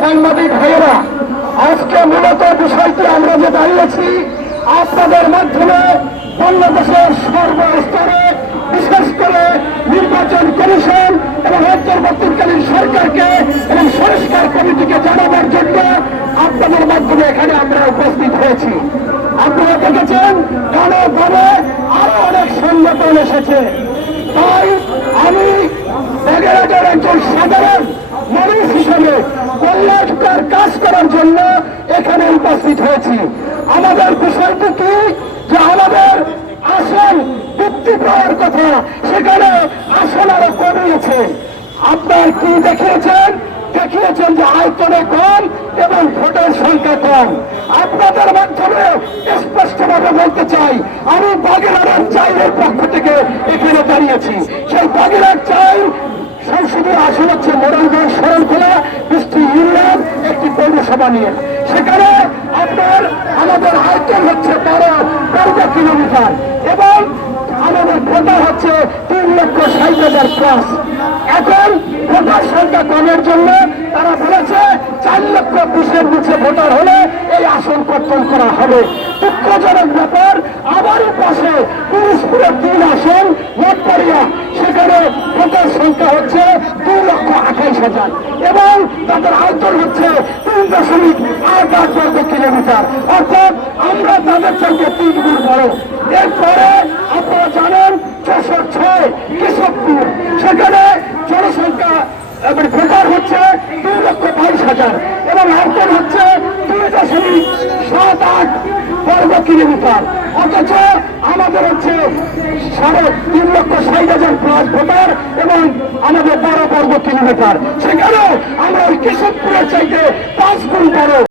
সাংবাদিক ভাইয়েরা, আজকে মূলত বিষয়টি আমরা যে দাঁড়িয়েছি, আপনাদের মাধ্যমে বাংলাদেশের সর্বস্তরে বিশেষ করে নির্বাচন কমিশন এবং অন্তর্বর্তীকালীন সরকারকে এবং সংস্কার কমিটিকে জানাবার জন্য আপনাদের মাধ্যমে এখানে আমরা উপস্থিত হয়েছি। আপনারা দেখেছেন গণে গণে আরও অনেক সংগঠন এসেছে। তাই আমি একজন জন্য এখানে উপস্থিত হয়েছি। আমাদের বিষয়টি কি? যে আমাদের আসন বৃদ্ধি পাওয়ার কথা সেখানে আসন আরও কমিয়েছে। আপনার কি দেখিয়েছেন? দেখিয়েছেন যে আয়তনে কম এবং ভোটের সংখ্যা কম। আপনাদের মাধ্যমে স্পষ্টভাবে বলতে চাই, আমি বাগেরহাট চাইলের পক্ষ থেকে এখানে দাঁড়িয়েছি। সেই বাগেরহাট চাই সংসদের আসন হচ্ছে মোরালগঞ্জ শরণখোলা বৃষ্টি ইউনিয়ন, একটি পৌরসভা নিয়ে। সেখানে আপনার আমাদের আয়তন হচ্ছে বারো বারো কিলোমিটার এবং আমাদের ভোটার হচ্ছে তিন লক্ষ ষাট হাজার প্লাস এখন ভোটার সংখ্যা কমের জন্য তারা বলেছে, চার লক্ষ বিশের নিচে ভোটার হলে এই আসন কর্তন করা হবে। দুঃখজনক ব্যাপার, আবারও পাশে পিরিসপুরের তিন আসন, মঠবাড়িয়া, সেখানে ভোটার সংখ্যা হচ্ছে এবং তাদের আয়তন হচ্ছে তিন দশমিক আট আট বর্গ কিলোমিটার। অর্থাৎ আমরা তাদের চাইতে তিন গুণ বড়। এরপরে আপনারা জানেন যশোর ছয় কেশবপুর সেখানে জনসংখ্যা, এবার ভোটার হচ্ছে দুই লক্ষ বাইশ হাজার এবং আয়তন হচ্ছে দুই দশমিক সাত আট বর্গ কিলোমিটার। অথচ আমাদের হচ্ছে সাড়ে তিন লক্ষ ষাট হাজার প্লাস ভোটার এবং কিলোমিটার সেখানেও আমরা ওই কেশবপুরের চাইতে পাঁচ গুণ বড়